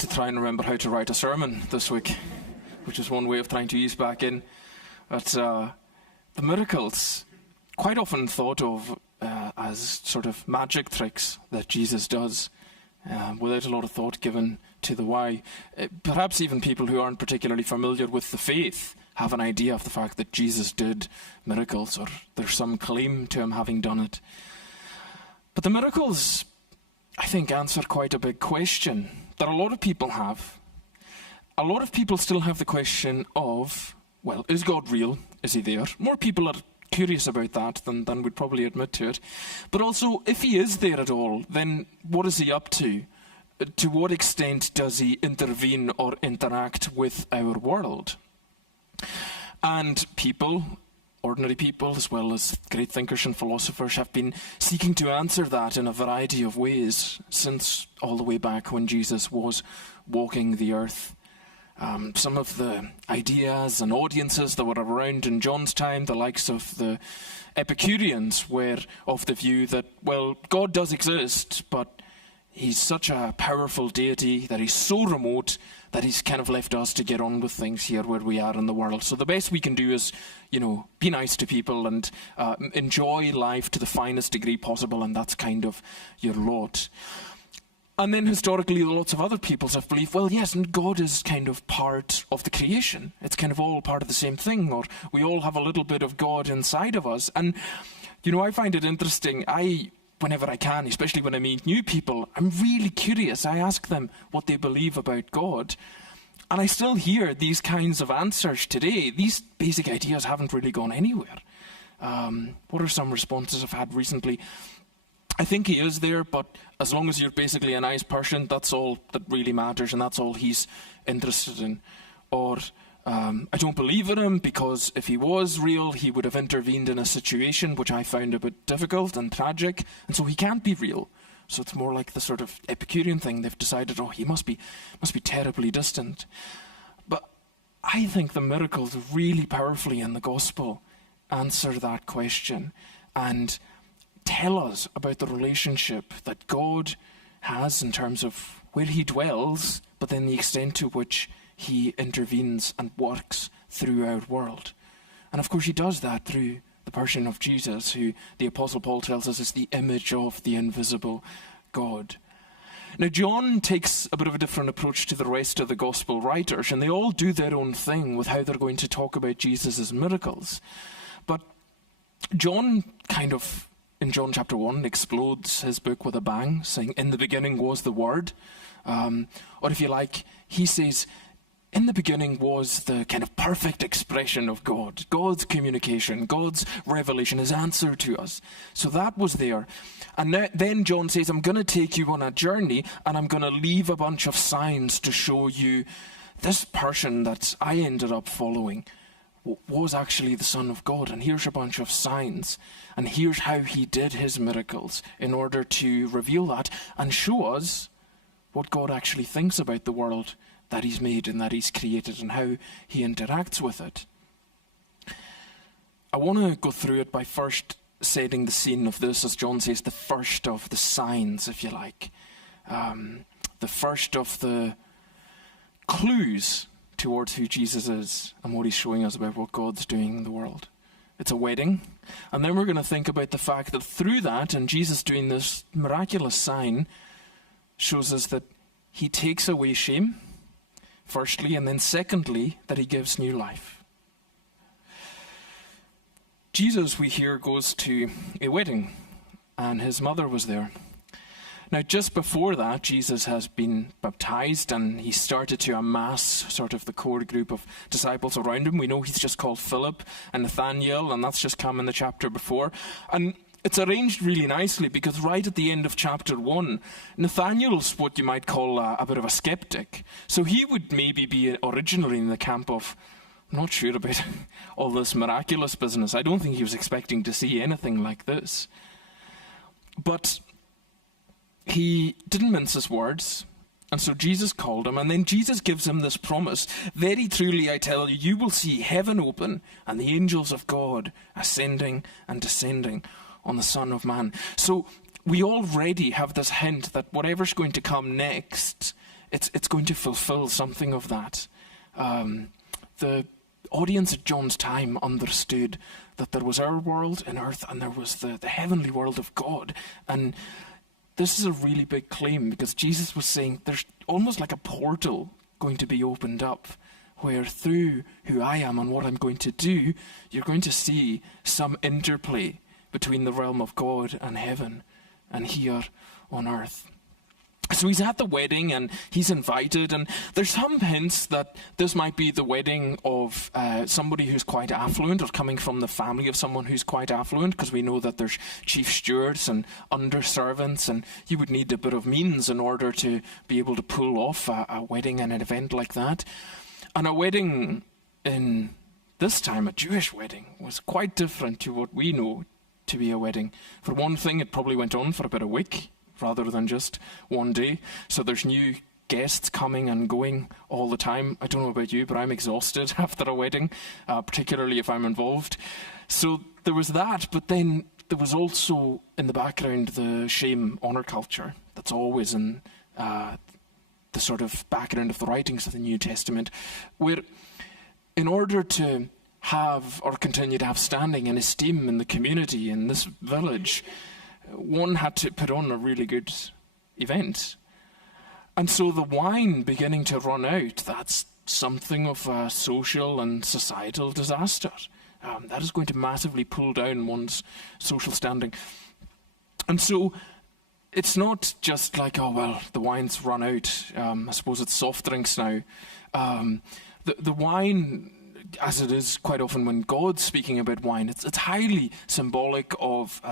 to try and remember how to write a sermon this week, which is one way of trying to ease back in. But the miracles, quite often thought of as sort of magic tricks that Jesus does, without a lot of thought given to the why. Perhaps even people who aren't particularly familiar with the faith have an idea of the fact that Jesus did miracles, or there's some claim to him having done it. But the miracles, I think, answer quite a big question that a lot of people have. A lot of people still have the question of, well, is God real? Is he there? More people are curious about that than would probably admit to it. But also, if he is there at all, then what is he up to? To what extent does he intervene or interact with our world? And people, ordinary people, as well as great thinkers and philosophers, have been seeking to answer that in a variety of ways since all the way back when Jesus was walking the earth. Some of the ideas and audiences that were around in John's time, the likes of the Epicureans, were of the view that, well, God does exist, but he's such a powerful deity that he's so remote that he's kind of left us to get on with things here where we are in the world. So the best we can do is, be nice to people and enjoy life to the finest degree possible, and that's kind of your lot. And then historically, lots of other peoples have believed, well, yes, and God is kind of part of the creation. It's kind of all part of the same thing, or we all have a little bit of God inside of us. And, I find it interesting. Whenever I can, especially when I meet new people, I'm really curious. I ask them what they believe about God. And I still hear these kinds of answers today. These basic ideas haven't really gone anywhere. What are some responses I've had recently? I think he is there, but as long as you're basically a nice person, that's all that really matters, and that's all he's interested in. Or, I don't believe in him because if he was real, he would have intervened in a situation which I found a bit difficult and tragic, and so he can't be real. So it's more like the sort of Epicurean thing. They've decided, he must be terribly distant. But I think the miracles really powerfully in the gospel answer that question and tell us about the relationship that God has in terms of where he dwells, but then the extent to which he intervenes and works through our world. And of course he does that through the person of Jesus, who the Apostle Paul tells us is the image of the invisible God. Now John takes a bit of a different approach to the rest of the gospel writers, and they all do their own thing with how they're going to talk about Jesus' miracles. But John kind of, in John chapter 1, explodes his book with a bang, saying, in the beginning was the Word. Or if you like, he says, in the beginning was the kind of perfect expression of God, God's communication, God's revelation, his answer to us. So that was there. And then John says, I'm going to take you on a journey, and I'm going to leave a bunch of signs to show you this person that I ended up following was actually the Son of God. And here's a bunch of signs. And here's how he did his miracles in order to reveal that and show us what God actually thinks about the world that he's made and that he's created and how he interacts with it. I want to go through it by first setting the scene of this, as John says, the first of the signs, if you like. The first of the clues towards who Jesus is and what he's showing us about what God's doing in the world. It's a wedding. And then we're going to think about the fact that through that, and Jesus doing this miraculous sign, shows us that he takes away shame, firstly, and then secondly, that he gives new life. Jesus, we hear, goes to a wedding, and his mother was there. Now, just before that, Jesus has been baptized, and he started to amass sort of the core group of disciples around him. We know he's just called Philip and Nathaniel, and that's just come in the chapter before. And it's arranged really nicely because right at the end of chapter 1, Nathaniel's what you might call a bit of a skeptic. So he would maybe be originally in the camp of, I'm not sure about all this miraculous business. I don't think he was expecting to see anything like this. But he didn't mince his words. And so Jesus called him, and then Jesus gives him this promise. Very truly I tell you, you will see heaven open and the angels of God ascending and descending on the Son of Man. So we already have this hint that whatever's going to come next it's going to fulfill something of that. The audience at John's time understood that there was our world in earth and there was the heavenly world of God. And this is a really big claim, because Jesus was saying there's almost like a portal going to be opened up, where through who I am and what I'm going to do, you're going to see some interplay between the realm of God and heaven and here on earth. So he's at the wedding and he's invited, and there's some hints that this might be the wedding of somebody who's quite affluent, or coming from the family of someone who's quite affluent, because we know that there's chief stewards and under-servants, and you would need a bit of means in order to be able to pull off a wedding and an event like that. And a wedding in this time, a Jewish wedding, was quite different to what we know to be a wedding. For one thing, it probably went on for about a week, rather than just one day. So there's new guests coming and going all the time. I don't know about you, but I'm exhausted after a wedding, particularly if I'm involved. So there was that, but then there was also in the background the shame honor culture that's always in the sort of background of the writings of the New Testament, where in order to have or continue to have standing and esteem in the community, in this village, one had to put on a really good event. And so the wine beginning to run out, that's something of a social and societal disaster. That is going to massively pull down one's social standing. And so it's not just like, oh, well, the wine's run out. I suppose it's soft drinks now. The wine, as it is quite often when God's speaking about wine, it's highly symbolic of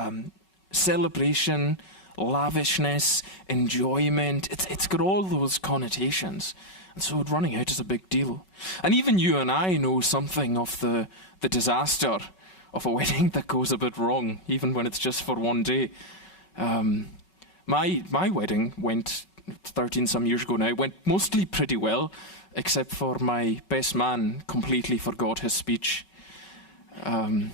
celebration, lavishness, enjoyment. It's got all those connotations. And so running out is a big deal. And even you and I know something of the disaster of a wedding that goes a bit wrong, even when it's just for one day. My wedding went 13 some years ago now, went mostly pretty well, except for my best man completely forgot his speech. And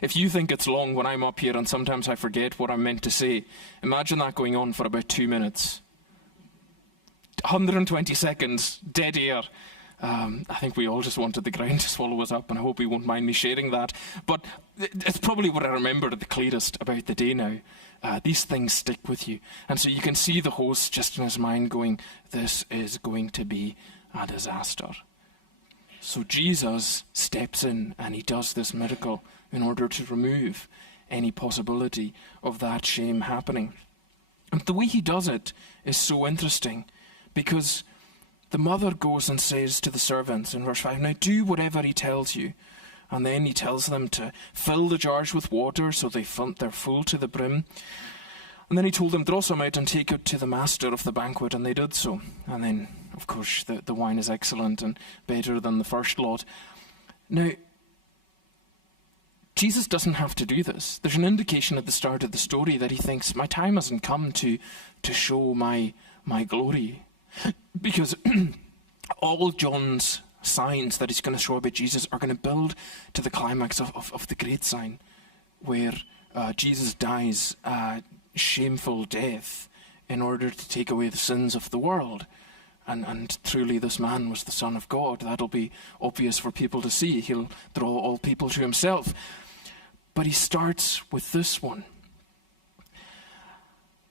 if you think it's long when I'm up here and sometimes I forget what I'm meant to say, imagine that going on for about 2 minutes. 120 seconds, dead air. I think we all just wanted the ground to swallow us up, and I hope he won't mind me sharing that. But it's probably what I remember the clearest about the day now. These things stick with you. And so you can see the host just in his mind going, this is going to be a disaster. So Jesus steps in and he does this miracle in order to remove any possibility of that shame happening. And the way he does it is so interesting, because the mother goes and says to the servants in verse 5, now do whatever he tells you. And then he tells them to fill the jars with water so they're full to the brim. And then he told them, draw some out and take it to the master of the banquet, and they did so. And then, of course, the wine is excellent and better than the first lot. Now, Jesus doesn't have to do this. There's an indication at the start of the story that he thinks, my time hasn't come to show my glory. Because all John's signs that he's going to show about Jesus are going to build to the climax of the great sign, where Jesus dies a shameful death in order to take away the sins of the world. And truly this man was the Son of God. That'll be obvious for people to see. He'll draw all people to himself. But he starts with this one.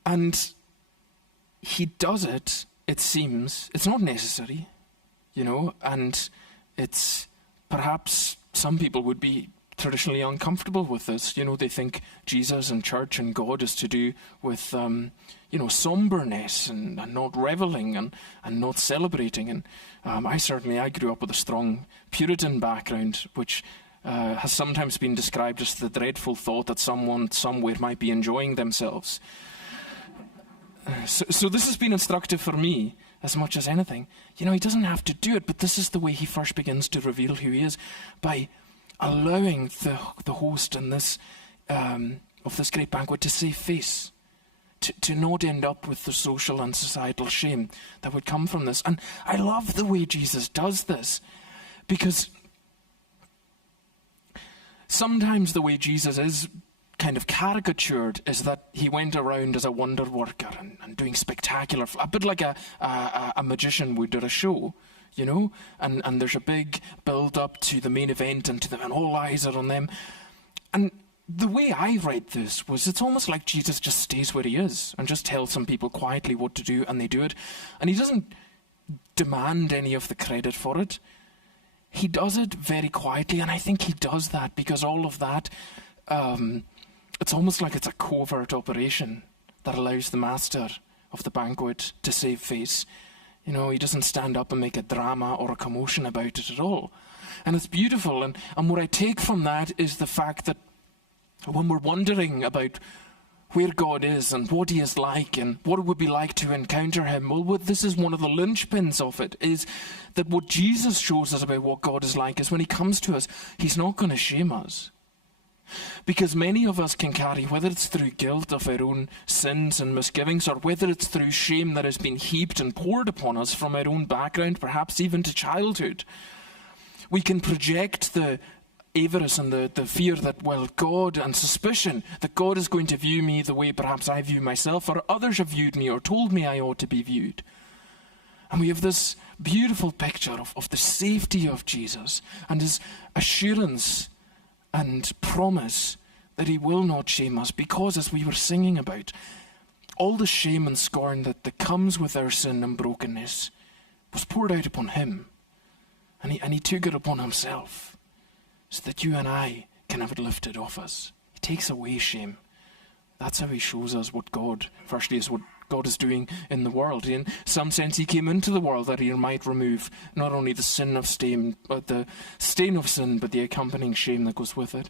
And he does it, it seems, it's not necessary, and it's perhaps some people would be traditionally uncomfortable with this. They think Jesus and church and God is to do with, somberness and not reveling and not celebrating. And I grew up with a strong Puritan background, which has sometimes been described as the dreadful thought that someone somewhere might be enjoying themselves. So this has been instructive for me as much as anything. He doesn't have to do it, but this is the way he first begins to reveal who he is, by allowing the host in this of this great banquet to save face, to not end up with the social and societal shame that would come from this. And I love the way Jesus does this, because sometimes the way Jesus is kind of caricatured is that he went around as a wonder worker and doing spectacular, a bit like a magician would at a show, you know, and there's a big build up to the main event and all eyes are on them. And the way I read this was it's almost like Jesus just stays where he is and just tells some people quietly what to do and they do it. And he doesn't demand any of the credit for it. He does it very quietly, and I think he does that because all of that, it's almost like it's a covert operation that allows the master of the banquet to save face. You know, he doesn't stand up and make a drama or a commotion about it at all. And it's beautiful, and what I take from that is the fact that when we're wondering about where God is and what he is like and what it would be like to encounter him, well, this is one of the linchpins of it, is that what Jesus shows us about what God is like is when he comes to us, he's not going to shame us. Because many of us can carry, whether it's through guilt of our own sins and misgivings, or whether it's through shame that has been heaped and poured upon us from our own background, perhaps even to childhood, we can project the avarice and the fear that, well, God, and suspicion that God is going to view me the way perhaps I view myself, or others have viewed me or told me I ought to be viewed. And we have this beautiful picture of the safety of Jesus and his assurance and promise that he will not shame us, because, as we were singing about, all the shame and scorn that comes with our sin and brokenness was poured out upon him. And he took it upon himself, so that you and I can have it lifted off us. He takes away shame. That's how he shows us what God, firstly, is what God is doing in the world. In some sense, he came into the world that he might remove not only the sin of stain, but the stain of sin, but the accompanying shame that goes with it.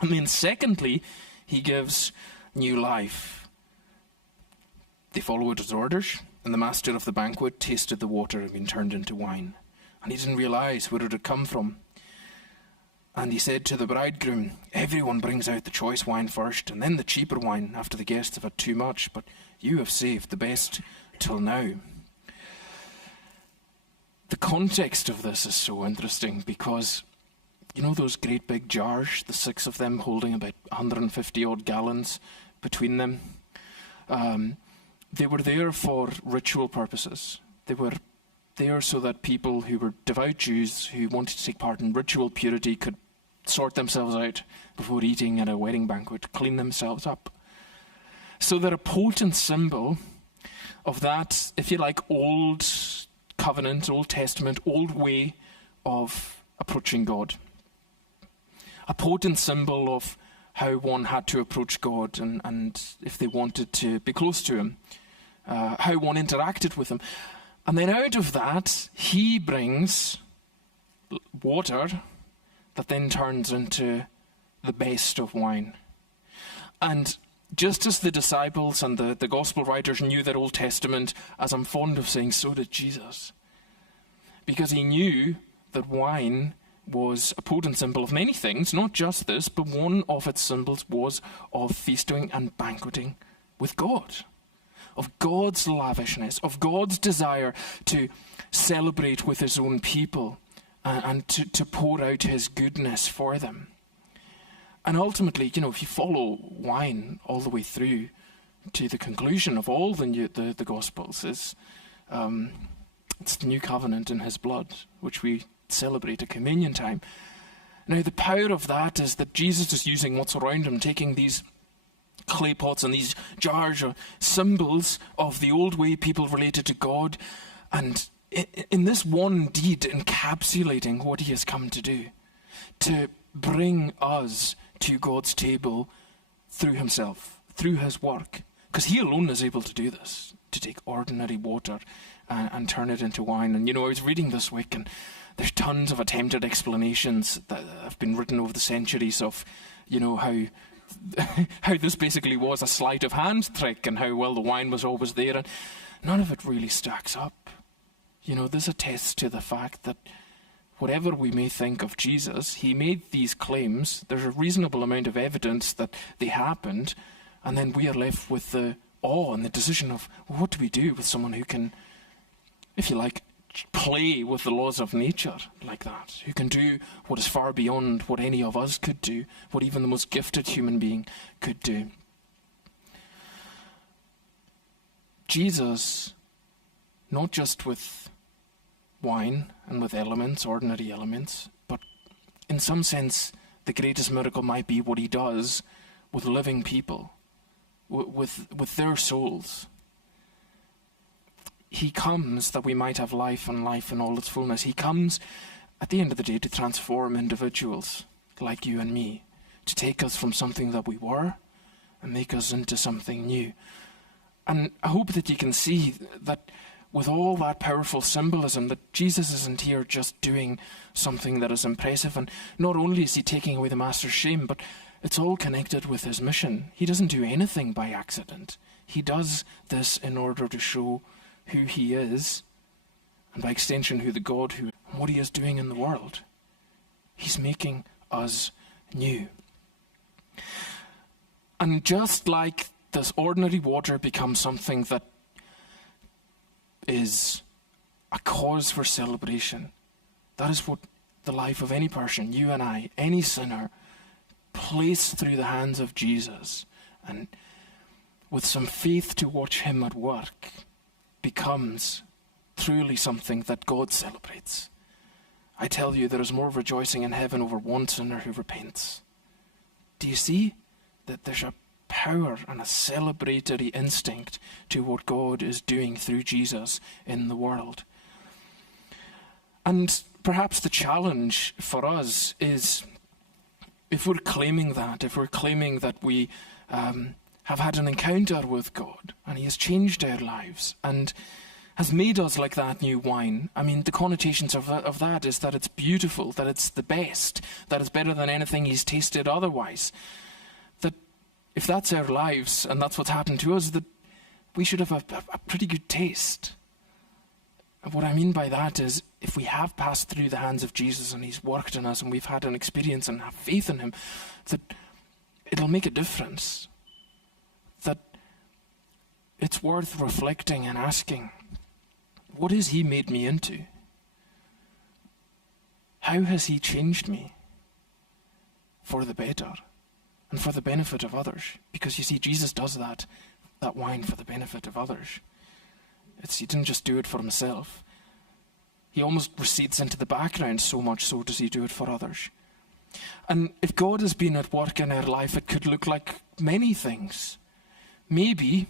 And then secondly, he gives new life. They followed his orders, and the master of the banquet tasted the water had been turned into wine. And he didn't realize where it had come from. And he said to the bridegroom, everyone brings out the choice wine first, and then the cheaper wine after the guests have had too much, but you have saved the best till now. The context of this is so interesting because, you know those great big jars, the 6 of them holding about 150 odd gallons between them? They were there for ritual purposes. They were there so that people who were devout Jews who wanted to take part in ritual purity could sort themselves out before eating at a wedding banquet, clean themselves up. So they're a potent symbol of that, if you like, old covenant, Old Testament, old way of approaching God. A potent symbol of how one had to approach God and if they wanted to be close to him, how one interacted with him. And then out of that, he brings water that then turns into the best of wine. And just as the disciples and the gospel writers knew their Old Testament, as I'm fond of saying, so did Jesus. Because he knew that wine was a potent symbol of many things, not just this, but one of its symbols was of feasting and banqueting with God. Of God's lavishness, of God's desire to celebrate with his own people and to pour out his goodness for them. And ultimately, you know, if you follow wine all the way through to the conclusion of all the Gospels, it's the new covenant in his blood, which we celebrate at communion time. Now, the power of that is that Jesus is using what's around him, taking these clay pots and these jars are symbols of the old way people related to God, and in this one deed encapsulating what he has come to do, to bring us to God's table through himself, through his work, because he alone is able to do this, to take ordinary water and turn it into wine. And you know, I was reading this week, and there's tons of attempted explanations that have been written over the centuries of, you know, how this basically was a sleight of hand trick and how well the wine was always there, and none of it really stacks up. You know, this attests to the fact that whatever we may think of Jesus, he made these claims. There's a reasonable amount of evidence that they happened, and then we are left with the awe and the decision of, well, what do we do with someone who can, if you like, play with the laws of nature like that, who can do what is far beyond what any of us could do, what even the most gifted human being could do. Jesus, not just with wine and with elements, ordinary elements, but in some sense, the greatest miracle might be what he does with living people, with their souls. He comes that we might have life and life in all its fullness. He comes at the end of the day to transform individuals like you and me, to take us from something that we were and make us into something new. And I hope that you can see that with all that powerful symbolism, that Jesus isn't here just doing something that is impressive. And not only is he taking away the master's shame, but it's all connected with his mission. He doesn't do anything by accident. He does this in order to show who he is, and by extension who the God who and what he is doing in the world. He's making us new. And just like this ordinary water becomes something that is a cause for celebration, that is what the life of any person, you and I, any sinner, placed through the hands of Jesus, and with some faith to watch him at work, becomes truly something that God celebrates. I tell you, there is more rejoicing in heaven over one sinner who repents. Do you see that there's a power and a celebratory instinct to what God is doing through Jesus in the world? And perhaps the challenge for us is, if we're claiming that we have had an encounter with God, and he has changed our lives and has made us like that new wine. I mean, the connotations of that is that it's beautiful, that it's the best, that it's better than anything he's tasted otherwise. That if that's our lives and that's what's happened to us, that we should have a pretty good taste. And what I mean by that is, if we have passed through the hands of Jesus and he's worked in us and we've had an experience and have faith in him, that it'll make a difference. That it's worth reflecting and asking, what has he made me into? How has he changed me for the better and for the benefit of others? Because you see, Jesus does that wine for the benefit of others. He didn't just do it for himself. He almost recedes into the background, so much so does he do it for others. And if God has been at work in our life, it could look like many things. Maybe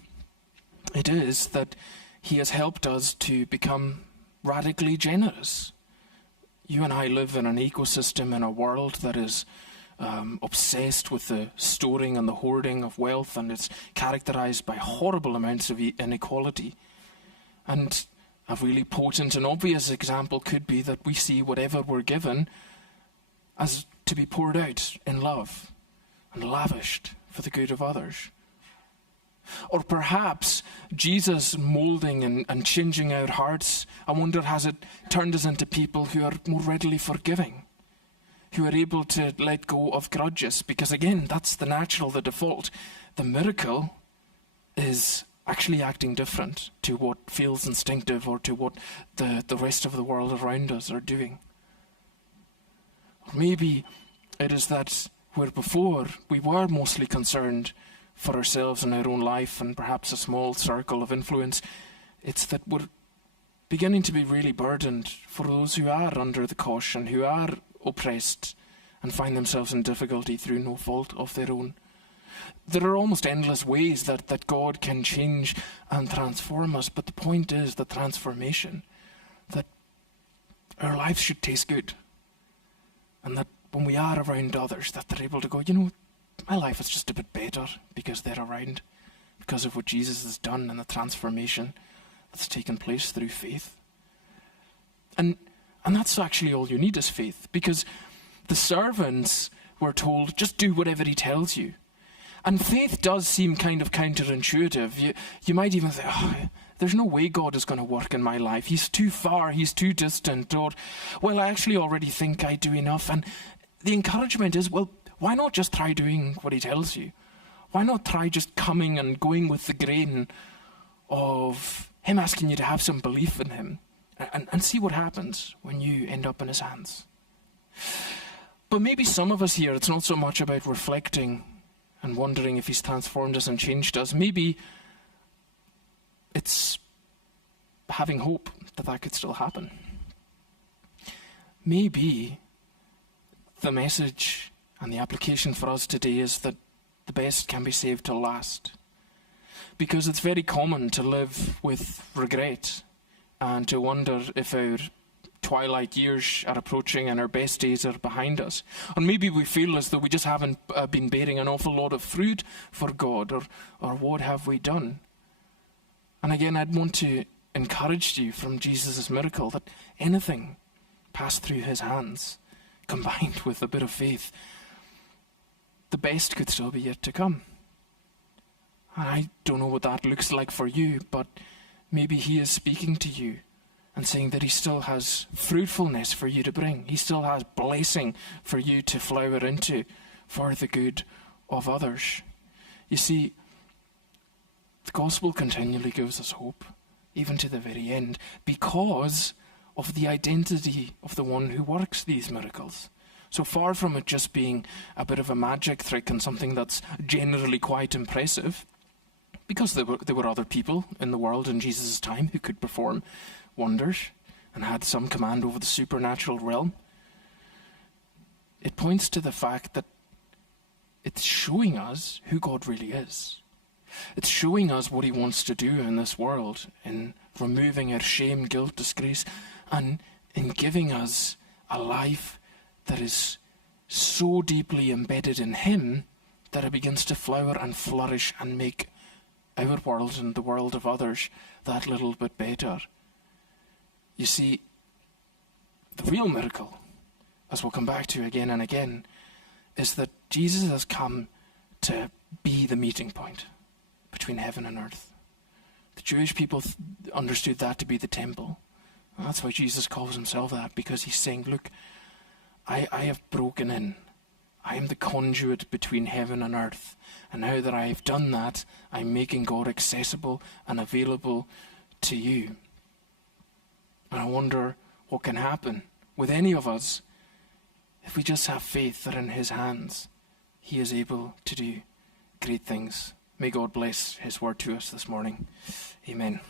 it is that he has helped us to become radically generous. You and I live in an ecosystem, in a world that is obsessed with the storing and the hoarding of wealth, and it's characterized by horrible amounts of inequality. And a really potent and obvious example could be that we see whatever we're given as to be poured out in love and lavished for the good of others. Or perhaps Jesus molding and changing our hearts, I wonder, has it turned us into people who are more readily forgiving, who are able to let go of grudges? Because again, that's the natural, the default. The miracle is actually acting different to what feels instinctive or to what the rest of the world around us are doing. Or maybe it is that where before we were mostly concerned for ourselves and our own life and perhaps a small circle of influence, it's that we're beginning to be really burdened for those who are under the caution, who are oppressed and find themselves in difficulty through no fault of their own. There are almost endless ways that God can change and transform us, but the point is the transformation, that our lives should taste good, and that when we are around others, that they're able to go, my life is just a bit better because they're around, because of what Jesus has done and the transformation that's taken place through faith. And that's actually all you need is faith, because the servants were told, just do whatever he tells you. And faith does seem kind of counterintuitive. You might even say, there's no way God is going to work in my life. He's too far, he's too distant, or, well, I actually already think I do enough. And the encouragement is, well, why not just try doing what he tells you? Why not try just coming and going with the grain of him asking you to have some belief in him and see what happens when you end up in his hands. But maybe some of us here, it's not so much about reflecting and wondering if he's transformed us and changed us. Maybe it's having hope that that could still happen. Maybe the message and the application for us today is that the best can be saved till last. Because it's very common to live with regret and to wonder if our twilight years are approaching and our best days are behind us. Or maybe we feel as though we just haven't been bearing an awful lot of fruit for God, or what have we done? And again, I'd want to encourage you from Jesus' miracle that anything passed through his hands, combined with a bit of faith, the best could still be yet to come. And I don't know what that looks like for you, but maybe he is speaking to you and saying that he still has fruitfulness for you to bring. He still has blessing for you to flower into for the good of others. You see, the gospel continually gives us hope, even to the very end, because of the identity of the one who works these miracles. So far from it just being a bit of a magic trick and something that's generally quite impressive, because there were other people in the world in Jesus' time who could perform wonders and had some command over the supernatural realm. It points to the fact that it's showing us who God really is. It's showing us what he wants to do in this world, in removing our shame, guilt, disgrace, and in giving us a life that is so deeply embedded in him that it begins to flower and flourish and make our world and the world of others that little bit better. You see, the real miracle, as we'll come back to again and again, is that Jesus has come to be the meeting point between heaven and earth. The Jewish people understood that to be the temple. And that's why Jesus calls himself that, because he's saying, look, I have broken in. I am the conduit between heaven and earth. And now that I have done that, I'm making God accessible and available to you. And I wonder what can happen with any of us if we just have faith that in his hands he is able to do great things. May God bless his word to us this morning. Amen.